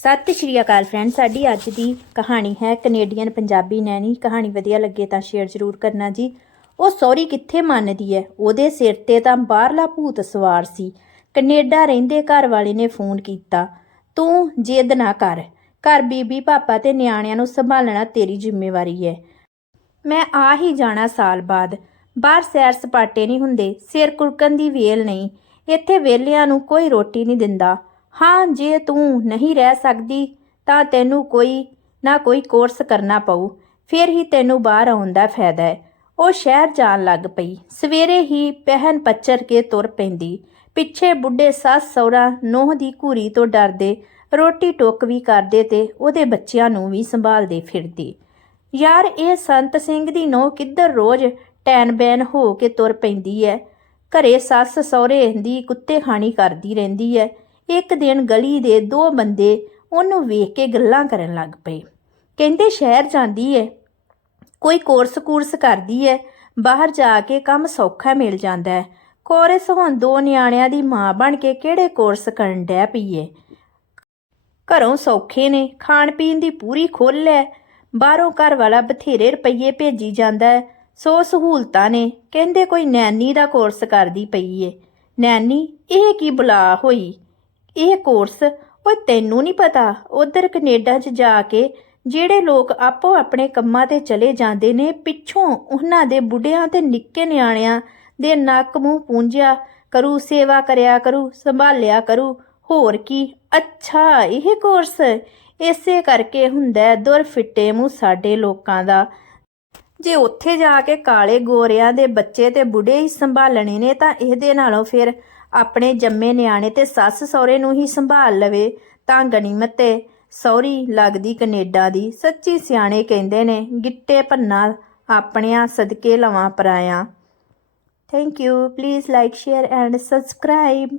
ਸਤਿ ਸ਼੍ਰੀ ਅਕਾਲ ਫਰੈਂਡ ਸਾਡੀ ਅੱਜ ਦੀ ਕਹਾਣੀ ਹੈ ਕੈਨੇਡੀਅਨ ਪੰਜਾਬੀ ਨੈਣੀ। ਕਹਾਣੀ ਵਧੀਆ ਲੱਗੇ ਤਾਂ ਸ਼ੇਅਰ ਜ਼ਰੂਰ ਕਰਨਾ ਜੀ। ਉਹ ਸੌਰੀ ਕਿੱਥੇ ਮੰਨਦੀ ਹੈ? ਉਹਦੇ ਸਿਰ ਤੇ ਤਾਂ ਬਾਹਰਲਾ ਭੂਤ ਸਵਾਰ ਸੀ। ਕੈਨੇਡਾ ਰਹਿੰਦੇ ਘਰ ਵਾਲੇ ਨੇ ਫੋਨ ਕੀਤਾ, ਤੂੰ ਜਿੱਦ ਨਾ ਕਰ। ਘਰ ਬੀਬੀ, ਪਾਪਾ ਤੇ ਨਿਆਣਿਆਂ ਨੂੰ ਸੰਭਾਲਣਾ ਤੇਰੀ ਜ਼ਿੰਮੇਵਾਰੀ ਹੈ। ਮੈਂ ਆ ਹੀ ਜਾਣਾ ਸਾਲ ਬਾਅਦ। ਬਾਹਰ ਸੈਰ ਸਪਾਟੇ ਨਹੀਂ ਹੁੰਦੇ, ਸਿਰ ਕੁਰਕਣ ਦੀ ਵੇਲ ਨਹੀਂ। ਇੱਥੇ ਵੇਲਿਆਂ ਨੂੰ ਕੋਈ ਰੋਟੀ ਨਹੀਂ ਦਿੰਦਾ। ਹਾਂ, ਜੇ ਤੂੰ ਨਹੀਂ ਰਹਿ ਸਕਦੀ, ਤਾਂ ਤੈਨੂੰ ਕੋਈ ਨਾ ਕੋਈ ਕੋਰਸ ਕਰਨਾ ਪਊ। ਫਿਰ ਹੀ ਤੈਨੂੰ ਬਾਹਰ ਆਉਣ ਦਾ ਫਾਇਦਾ ਹੈ। ਉਹ ਸ਼ਹਿਰ ਜਾਣ ਲੱਗ ਪਈ। ਸਵੇਰੇ ਹੀ ਪਹਿਨ ਪੱਚਰ ਕੇ ਤੁਰ ਪੈਂਦੀ। ਪਿੱਛੇ ਬੁੱਢੇ ਸੱਸ ਸਹੁਰਾ ਨੋਹ ਦੀ ਘੂਰੀ ਤੋਂ ਡਰਦੇ, ਰੋਟੀ ਟੋਕ ਵੀ ਕਰਦੇ ਤੇ ਉਹਦੇ ਬੱਚਿਆਂ ਨੂੰ ਵੀ ਸੰਭਾਲਦੇ ਫਿਰਦੇ। ਯਾਰ, ਇਹ ਸੰਤ ਸਿੰਘ ਦੀ ਨੋ ਕਿੱਧਰ ਰੋਜ਼ ਟੈਨ ਬੈਨ ਹੋ ਕੇ ਤੁਰ ਪੈਂਦੀ ਐ ਘਰੇ ਸੱਸ ਸਹੁਰੇ ਦੀ ਕੁੱਤੇ ਖਾਣੀ ਕਰਦੀ ਰਹਿੰਦੀ ਐ ਇੱਕ ਦਿਨ ਗਲੀ ਦੇ ਦੋ ਬੰਦੇ ਉਹਨੂੰ ਵੇਖ ਕੇ ਗੱਲਾਂ ਕਰਨ ਲੱਗ ਪਏ। ਕਹਿੰਦੇ, ਸ਼ਹਿਰ ਜਾਂਦੀ ਐ ਕੋਈ ਕੋਰਸ ਕੂਰਸ ਕਰਦੀ ਐ ਬਾਹਰ ਜਾ ਕੇ ਕੰਮ ਸੌਖਾ ਮਿਲ ਜਾਂਦਾ ਹੈ ਕੋਰਸ ਹੁਣ ਦੋ ਨਿਆਣਿਆਂ ਦੀ ਮਾਂ ਬਣ ਕੇ ਕਿਹੜੇ ਕੋਰਸ ਕਰਨ ਡੈ ਪਈਏ ਘਰੋਂ ਸੌਖੇ ਨੇ। ਖਾਣ ਪੀਣ ਦੀ ਪੂਰੀ ਖੁੱਲ੍ਹ ਹੈ ਬਾਹਰੋਂ ਘਰ ਵਾਲਾ ਬਥੇਰੇ ਰੁਪਈਏ ਭੇਜੀ ਜਾਂਦਾ ਹੈ ਸੋ ਸਹੂਲਤਾਂ ਨੇ। ਕਹਿੰਦੇ, ਕੋਈ ਨੈਨੀ ਦਾ ਕੋਰਸ ਕਰਦੀ ਪਈ ਏ। ਨੈਨੀ, ਇਹ ਕੀ ਬੁਲਾ ਹੋਈ? ਇਹ ਕੋਰਸ, ਓਏ ਤੈਨੂੰ ਨਹੀਂ ਪਤਾ ਉਧਰ ਕੈਨੇਡਾ 'ਚ ਜਾ ਕੇ ਜਿਹੜੇ ਲੋਕ ਆਪੋ ਆਪਣੇ ਕੰਮਾਂ ਤੇ ਚਲੇ ਜਾਂਦੇ ਨੇ, ਪਿੱਛੋਂ ਉਹਨਾਂ ਦੇ ਬੁੱਢਿਆਂ ਤੇ ਨਿੱਕੇ ਨਿਆਣਿਆਂ ਦੇ ਨੱਕ ਮੂੰਹ ਪੂੰਝਿਆ ਕਰੂ, ਸੇਵਾ ਕਰਿਆ ਕਰੂ, ਸੰਭਾਲਿਆ ਕਰੂ, ਹੋਰ ਕੀ। ਅੱਛਾ, ਇਹ ਕੋਰਸ? ਇਸੇ ਕਰਕੇ ਹੁੰਦਾ ਦੁਰ ਫਿੱਟੇ ਮੂੰਹ ਸਾਡੇ ਲੋਕਾਂ ਦਾ। ਜੇ ਉੱਥੇ ਜਾ ਕੇ ਕਾਲੇ ਗੋਰਿਆਂ ਦੇ ਬੱਚੇ ਤੇ ਬੁੱਢੇ ਹੀ ਸੰਭਾਲਣੇ ਨੇ, ਤਾਂ ਇਹਦੇ ਨਾਲੋਂ ਫਿਰ ਆਪਣੇ ਜੰਮੇ ਨਿਆਣੇ ਤੇ ਸੱਸ ਸਹੁਰੇ ਨੂੰ ਹੀ ਸੰਭਾਲ ਲਵੇ ਤਾਂ ਗਨੀਮਤ ਤੇ ਸੌਰੀ ਲੱਗਦੀ ਕੈਨੇਡਾ ਦੀ। ਸੱਚੀ ਸਿਆਣੇ ਕਹਿੰਦੇ ਨੇ, ਗਿੱਟੇ ਭੰਨਾ ਆਪਣਿਆਂ ਸਦਕੇ ਲਵਾਂ ਪਰਾਇਆ। Thank you please like share and subscribe